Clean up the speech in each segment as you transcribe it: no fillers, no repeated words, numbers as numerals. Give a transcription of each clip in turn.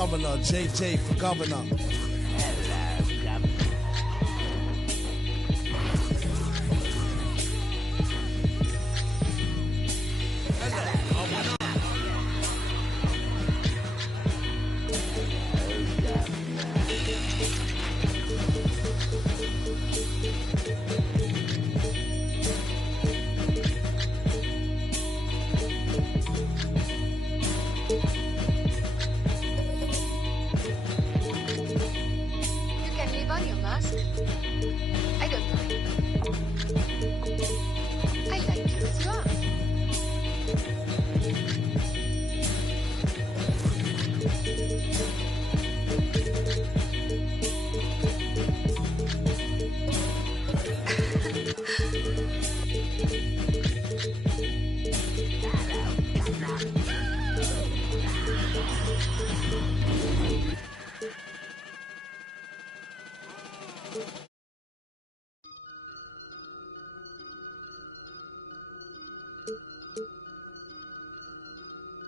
Governor, JJ for governor.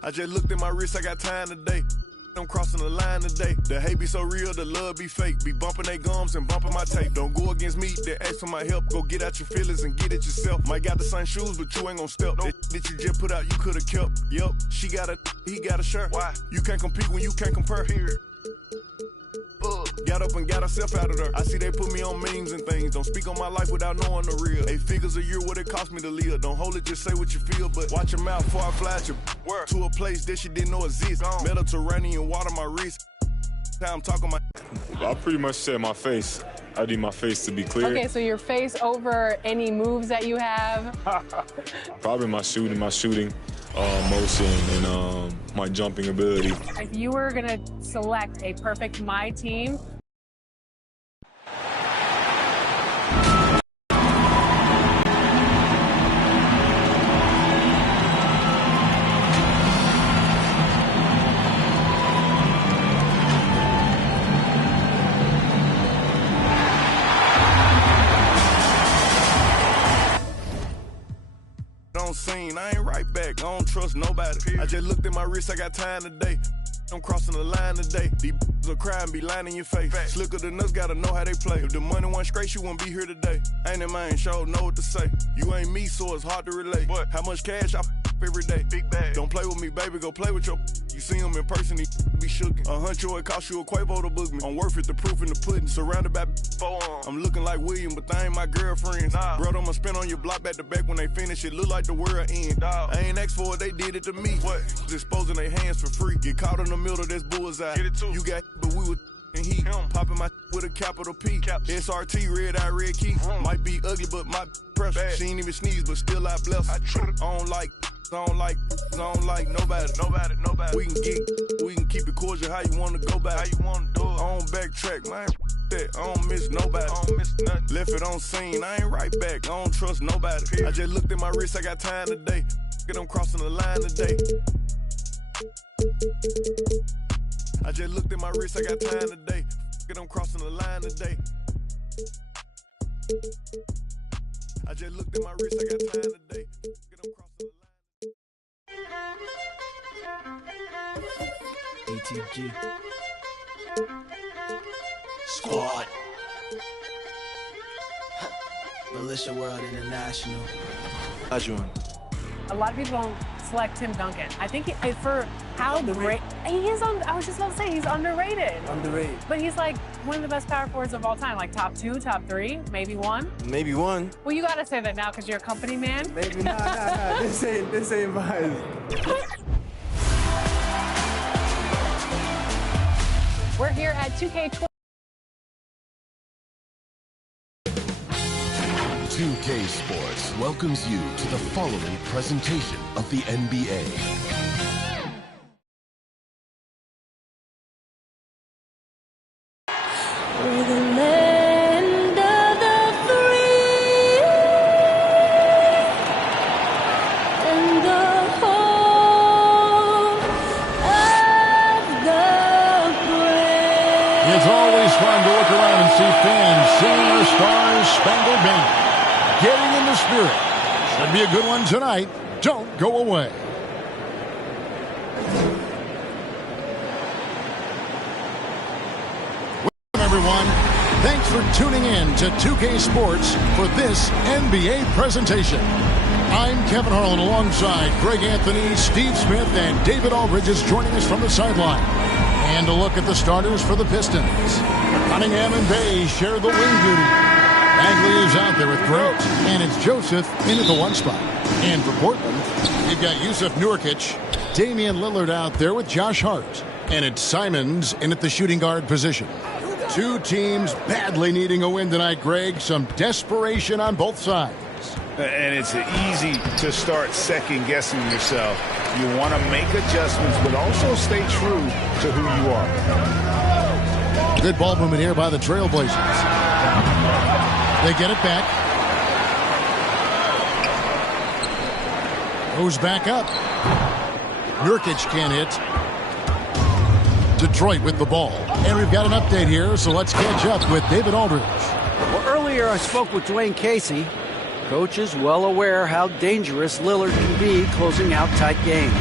I just looked at my wrist, I got time today. I'm crossing the line today. The hate be so real, the love be fake. Be bumping they gums and bumping my tape. Don't go against me, they ask for my help. Go get out your feelings and get it yourself. Might got the same shoes, but you ain't gon' step. Nope. That you just put out, you could've kept. Yup, she got a, he got a shirt. Why? You can't compete when you can't compare. Here. Got up and got herself out of there. I see they put me on memes and things. Don't speak on my life without knowing the real. 8 figures a year, what it cost me to live. Don't hold it, just say what you feel. But watch your mouth before I flash you. To a place that she didn't know exists. Mediterranean water my wrist. I'm talking my. I pretty much said my face. I need my face to be clear. Okay, so your face over any moves that you have? Probably my shooting motion, and my jumping ability. If you were gonna select a perfect My Team, scene, I ain't right back, I don't trust nobody. I just looked at my wrist, I got time today. I'm crossing the line today. These will cry and be lying in your face. Slicker than us, gotta know how they play. If the money wasn't straight, you wouldn't be here today. Ain't that man sure know what to say. You ain't me, so it's hard to relate. What? How much cash I every day? Big bag. Don't play with me, baby, go play with your. You see him in person, he be shookin'. $100, it cost you a Quavo to book me. I'm worth it, the proof in the pudding. Surrounded by I'm looking like William, but they ain't my girlfriends. Nah. Bro, I'ma spin on your block back to back when they finish. It look like the world end. Dog. I ain't asked for it, they did it to me. What? Disposing their hands for free. Get caught in the middle, that's bullseye. Get it too. You got, but we were and he popping my with a capital P. SRT, red eye, red key. Might be ugly, but my pressure. She ain't even sneeze, but still I bless her. I don't like nobody. We can keep it cordial how you wanna go back. How you wanna do it. I don't backtrack, man. That I don't miss nobody. I don't miss nothing. Left it on scene, I ain't right back. I don't trust nobody. I just looked at my wrist, I got time today. I'm crossing the line today. I just looked at my wrist, I got time today. I'm crossing the line today. I just looked at my wrist, I got time today. I'm crossing the line. ATG Squad Militia World International. How's you doing? a lot of people don't select Tim Duncan. I think for how great he is I was just about to say he's underrated. Underrated. But he's like one of the best power forwards of all time, like top 2, top 3, maybe 1. Maybe 1. Well, you gotta say that now because you're a company man. Maybe nah. This ain't mine. We're here at 2K20. 2K Sports welcomes you to the following presentation of the NBA. We're the land of the free and the home of the brave. It's always fun to look around and see fans singing the Star Spangled Banner. Getting in the spirit. Should be a good one tonight. Don't go away. everyone. Thanks for tuning in to 2K Sports for this NBA presentation. I'm Kevin Harlan alongside Greg Anthony, Steve Smith, and David Aldridge is joining us from the sideline. And a look at the starters for the Pistons. Cunningham and Bay share the wing duty. Bagley is out there with Grant, and it's Joseph in at the 1 spot. And for Portland, you've got Yusuf Nurkic, Damian Lillard out there with Josh Hart, and it's Simons in at the shooting guard position. Two teams badly needing a win tonight, Greg. Some desperation on both sides. And it's easy to start second-guessing yourself. You want to make adjustments, but also stay true to who you are. Good ball movement here by the Trailblazers. They get it back. Goes back up. Nurkic can't hit. Detroit with the ball. And we've got an update here, so let's catch up with David Aldridge. Well, earlier I spoke with Dwayne Casey. Coach is well aware how dangerous Lillard can be closing out tight games.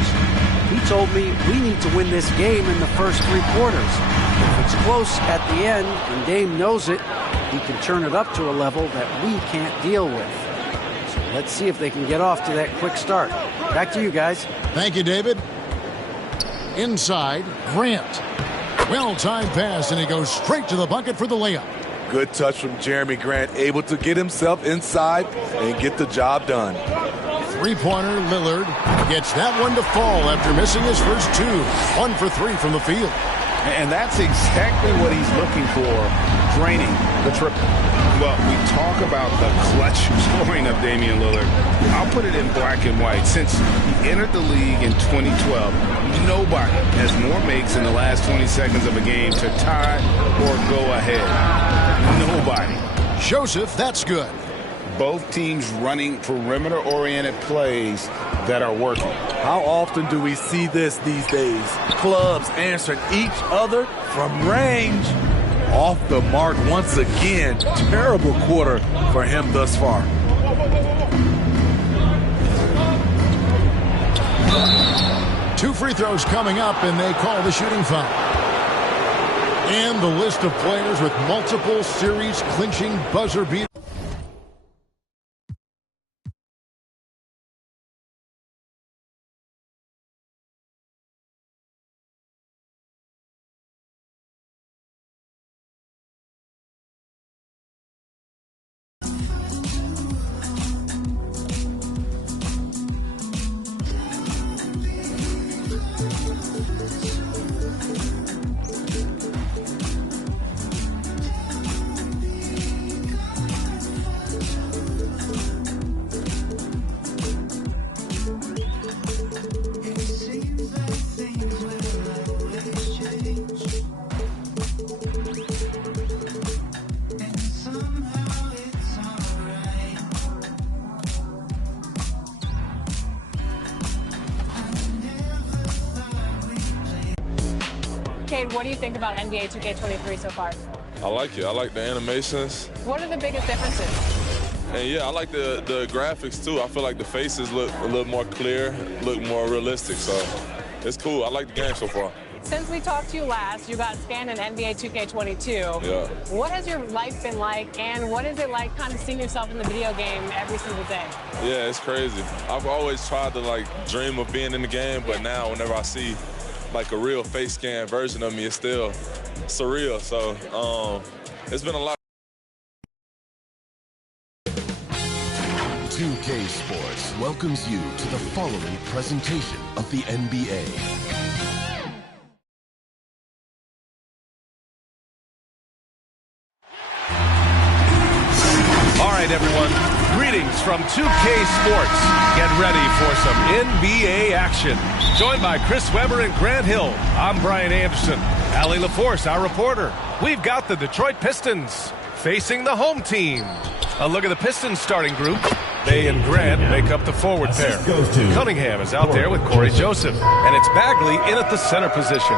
He told me we need to win this game in the first 3 quarters. If it's close at the end and Dame knows it, he can turn it up to a level that we can't deal with. So let's see if they can get off to that quick start. Back to you guys. Thank you, David. Inside, Grant. Well-timed pass, and he goes straight to the bucket for the layup. Good touch from Jeremy Grant, able to get himself inside and get the job done. Three-pointer, Lillard gets that one to fall after missing his first 2. 1 for 3 from the field. And that's exactly what he's looking for, draining the triple. Well, we talk about the clutch scoring of Damian Lillard. I'll put it in black and white. Since he entered the league in 2012, nobody has more makes in the last 20 seconds of a game to tie or go ahead. Nobody. Joseph, that's good. Both teams running perimeter-oriented plays that are working. How often do we see this these days? Clubs answering each other from range. Off the mark once again. Terrible quarter for him thus far. Two free throws coming up, and they call the shooting foul. And the list of players with multiple series-clinching buzzer beaters. Cade, what do you think about NBA 2K23 so far? I like it. I like the animations. What are the biggest differences? And yeah, I like the graphics too. I feel like the faces look a little more clear, look more realistic. So it's cool. I like the game so far. Since we talked to you last, you got scanned in NBA 2K22. Yeah. What has your life been like, and what is it like kind of seeing yourself in the video game every single day? Yeah, it's crazy. I've always tried to dream of being in the game, but now whenever I see a real face scan version of me, it's still surreal. So it's been a lot. 2K Sports welcomes you to the following presentation of the NBA. All right, everyone. Greetings from 2K Sports. Get ready for some NBA action. Joined by Chris Webber and Grant Hill, I'm Brian Anderson. Allie LaForce, our reporter. We've got the Detroit Pistons facing the home team. A look at the Pistons starting group. Bay and Grant make up the forward pair. Cunningham is out there with Corey Joseph, and it's Bagley in at the center position.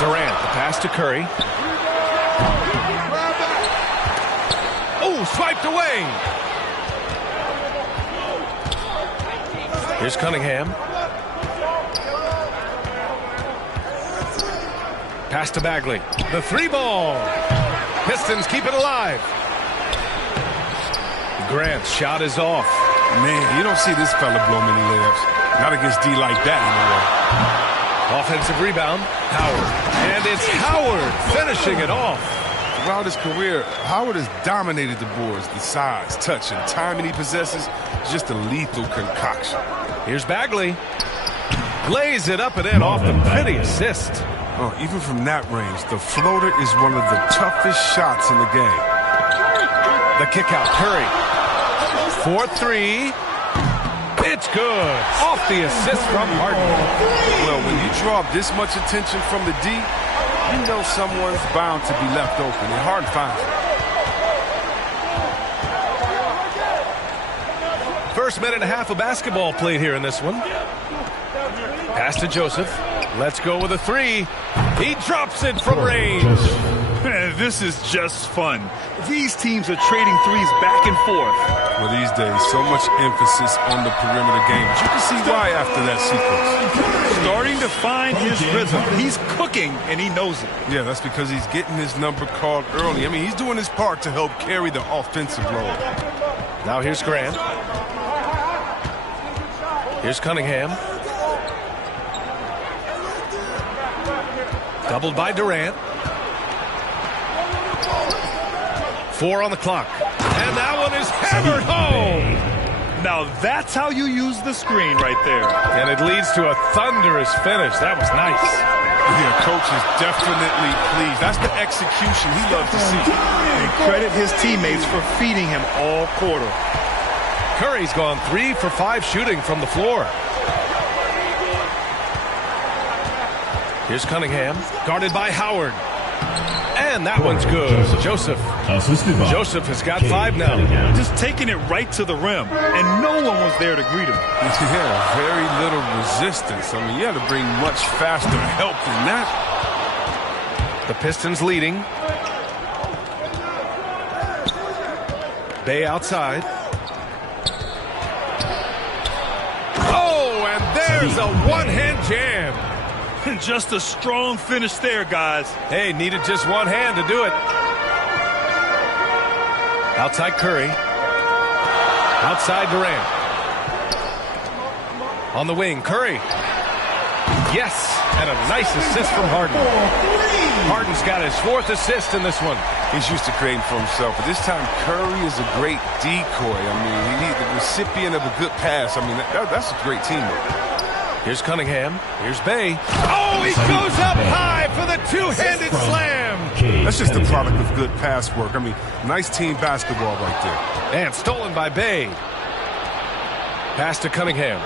Durant, the pass to Curry. Oh, swiped away. Here's Cunningham. Pass to Bagley. The 3-ball. Pistons keep it alive. Grant's shot is off. Man, you don't see this fella blow many layups. Not against D like that anyway. Offensive rebound. Howard. And it's Howard finishing it off. Throughout his career, Howard has dominated the boards. The size, touch, and timing he possesses is just a lethal concoction. Here's Bagley. Lays it up and in off the pretty assist. Oh, even from that range, the floater is one of the toughest shots in the game. The kick out, Curry. 4-3. It's good. Off the assist from Harden. Well, when you draw this much attention from the D, you know someone's bound to be left open, and Harden finds it. First minute and a half of basketball played here in this one. Pass to Joseph. Let's go with a 3. He drops it from range. Man, this is just fun. These teams are trading threes back and forth. Well, these days, so much emphasis on the perimeter game. But you can see why after that sequence. Starting to find his rhythm. He's cooking, and he knows it. Yeah, that's because he's getting his number called early. I mean, he's doing his part to help carry the offensive load. Now here's Grant. Here's Cunningham. Doubled by Durant. 4 on the clock. And that one is hammered home. Now that's how you use the screen right there. And it leads to a thunderous finish. That was nice. Yeah, coach is definitely pleased. That's the execution he loves to see. And credit his teammates for feeding him all quarter. Curry's gone 3 for 5 shooting from the floor. Here's Cunningham, guarded by Howard. And that one's good. Joseph has got 5 now. Just taking it right to the rim, and no one was there to greet him. Yeah, very little resistance. I mean, you had to bring much faster help than that. The Pistons leading. Bay outside. Oh, and there's a one-hand jam. Just a strong finish there, guys. Hey, needed just one hand to do it. Outside Curry. Outside Durant. On the wing, Curry. Yes, and a nice assist from Harden. Harden's got his 4th assist in this one. He's used to creating for himself, but this time Curry is a great decoy. I mean, he's the recipient of a good pass. I mean, that's a great teamwork. Here's Cunningham. Here's Bay. Oh, he goes up high for the 2-handed slam. That's just the product of good pass work. I mean, nice team basketball right there. And stolen by Bay. Pass to Cunningham.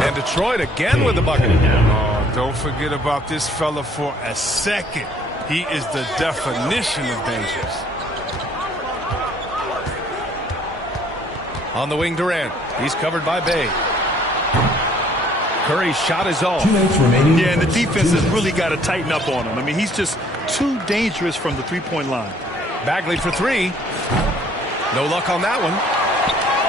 And Detroit again with the bucket. Oh, don't forget about this fella for a second. He is the definition of dangerous. On the wing, Durant. He's covered by Bay. Curry's shot is off. Yeah, and the defense has really got to tighten up on him. I mean, he's just too dangerous from the three-point line. Bagley for 3. No luck on that one.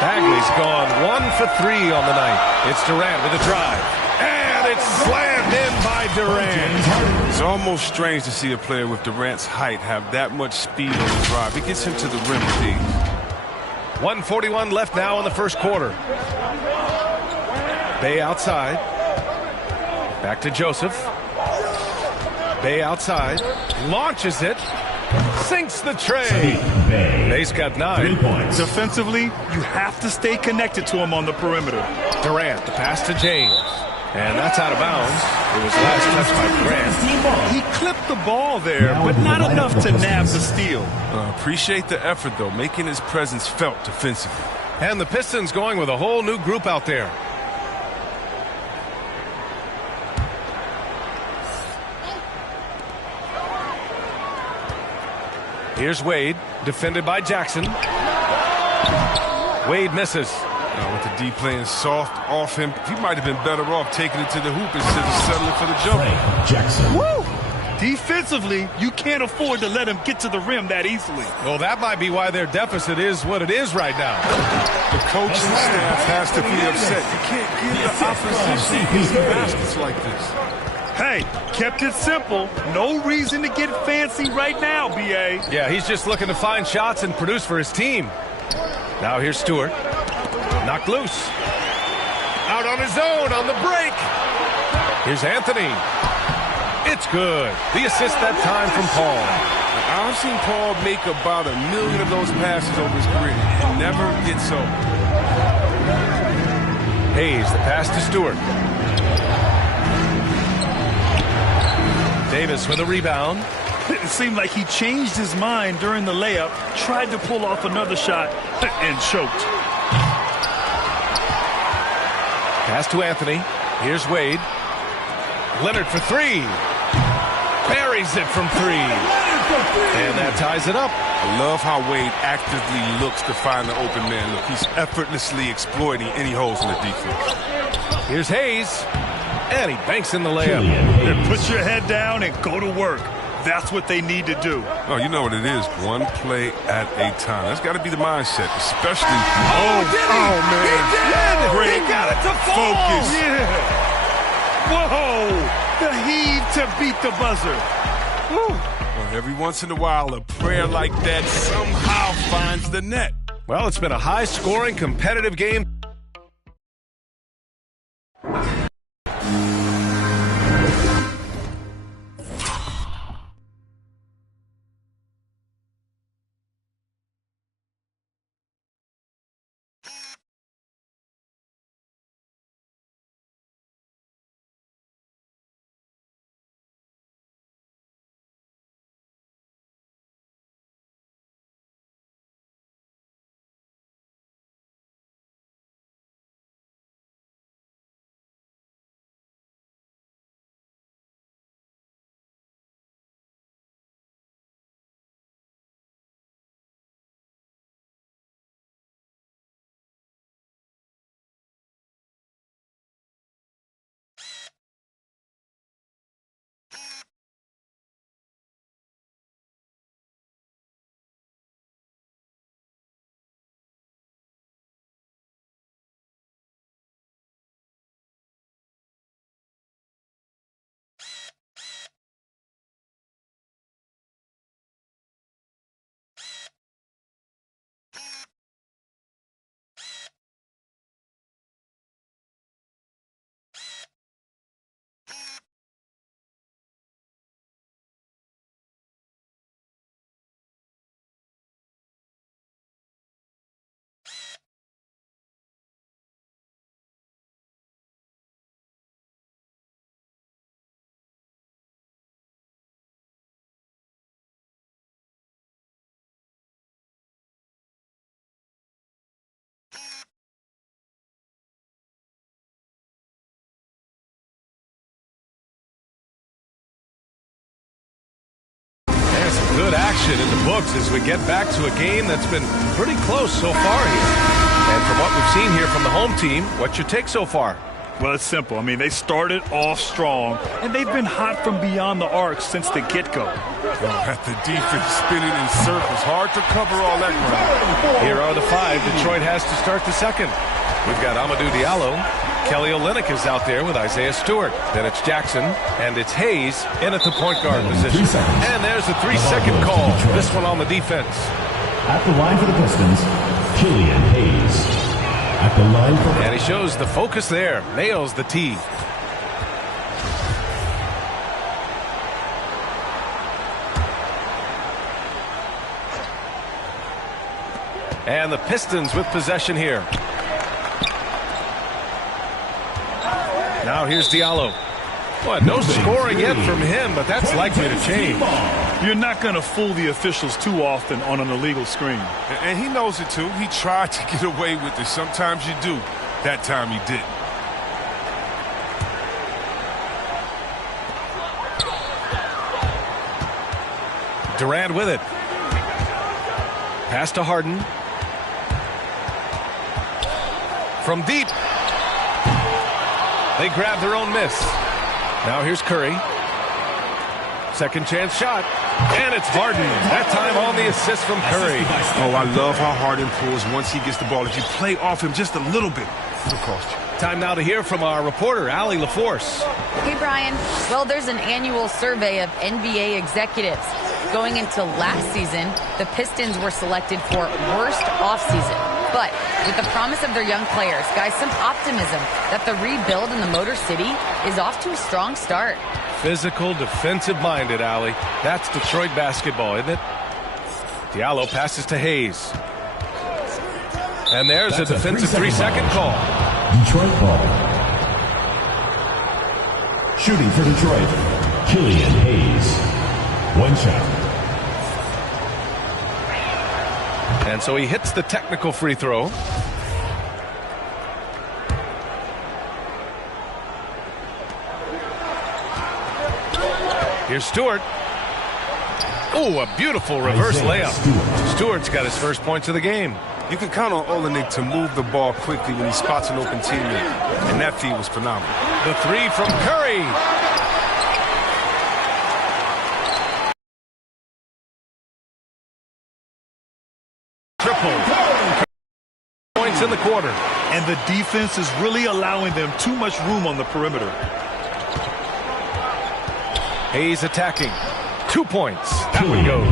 Bagley's gone 1 for 3 on the night. It's Durant with a drive. And it's slammed in by Durant. It's almost strange to see a player with Durant's height have that much speed on the drive. It gets him to the rim with ease. 1:41 left now in the first quarter. Bay outside. Back to Joseph. Bay outside. Launches it. Sinks the tray. Bay's got 9. Defensively, you have to stay connected to him on the perimeter. Durant, the pass to James. And that's out of bounds. It was last touched by Grant. He clipped the ball there, but not enough to nab the steal. Appreciate the effort, though, making his presence felt defensively. And the Pistons going with a whole new group out there. Here's Wade, defended by Jackson. Wade misses. With the D playing soft off him, he might have been better off taking it to the hoop instead of settling for the jumper. Jackson. Woo! Defensively, you can't afford to let him get to the rim that easily. Well, that might be why their deficit is what it is right now. The coaching staff has to be upset. You can't give the opposition easy baskets like this. Hey, kept it simple. No reason to get fancy right now, B.A. Yeah, he's just looking to find shots and produce for his team. Now here's Stewart. Knocked loose. Out on his own on the break. Here's Anthony. It's good. The assist that time from Paul. I've seen Paul make about 1 million of those passes over his career and never gets old. Hayes, the pass to Stewart. Davis with a rebound. It seemed like he changed his mind during the layup, tried to pull off another shot, and choked. Pass to Anthony. Here's Wade. Leonard for three. Buries it from three. And that ties it up. I love how Wade actively looks to find the open man. Look, he's effortlessly exploiting any holes in the defense. Here's Hayes. And he banks in the layup. Then put your head down and go to work. That's what they need to do. Oh, you know what it is. One play at a time. That's got to be the mindset, especially. Oh, did he? Oh, man. He did! Great. He got it to fall! Focus. Yeah. Whoa! The heave to beat the buzzer. Woo. Well, every once in a while, a prayer like that somehow finds the net. Well, it's been a high-scoring, competitive game. Good action in the books as we get back to a game that's been pretty close so far here. And from what we've seen here from the home team, what's your take so far? Well, it's simple. I mean, they started off strong, and they've been hot from beyond the arc since the get-go. At the defense spinning in circles. Hard to cover all that ground. Here are the five. Detroit has to start the second. We've got Amadou Diallo. Kelly Olynyk is out there with Isaiah Stewart. Then it's Jackson, and it's Hayes in at the point guard position. And there's a 3-second call. This one on the defense. At the line for the Pistons, Killian Hayes. At the line for... And he shows the focus there. Nails the tee. And the Pistons with possession here. Now here's Diallo. Boy, no scoring yet from him, but that's likely to change. You're not going to fool the officials too often on an illegal screen. And he knows it, too. He tried to get away with it. Sometimes you do. That time he didn't. Durant with it. Pass to Harden. From deep. They grab their own miss. Now here's Curry. Second chance shot. And it's Harden. That time on the assist from Curry. Oh, I love how Harden pulls once he gets the ball. If you play off him just a little bit, it'll cost you. Time now to hear from our reporter, Allie LaForce. Hey, Brian. Well, there's an annual survey of NBA executives. Going into last season, the Pistons were selected for worst offseason. But with the promise of their young players, guys, some optimism that the rebuild in the Motor City is off to a strong start. Physical, defensive-minded, Allie. That's Detroit basketball, isn't it? Diallo passes to Hayes. And there's a defensive 3-second call. Detroit ball. Shooting for Detroit, Killian Hayes. One shot. And so he hits the technical free throw. Here's Stewart. Oh, a beautiful reverse layup. Stewart's got his first points of the game. You can count on Olenek to move the ball quickly when he spots an open teammate, and that feed was phenomenal. The three from Curry. Triple. Points in the quarter. And the defense is really allowing them too much room on the perimeter. Hayes attacking. 2 points. That one goes.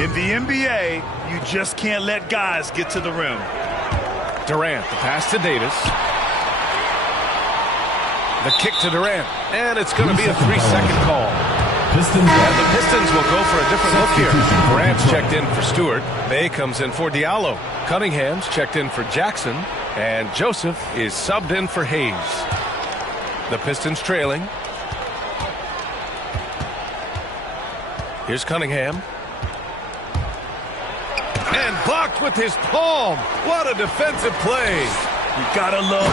In the NBA, you just can't let guys get to the rim. Durant, the pass to Davis. The kick to Durant. And it's going to be a 3-second call. And the Pistons will go for a different look here. Durant's checked in for Stewart. May comes in for Diallo. Cunningham's checked in for Jackson. And Joseph is subbed in for Hayes. The Pistons trailing. Here's Cunningham. And blocked with his palm. What a defensive play. You gotta love how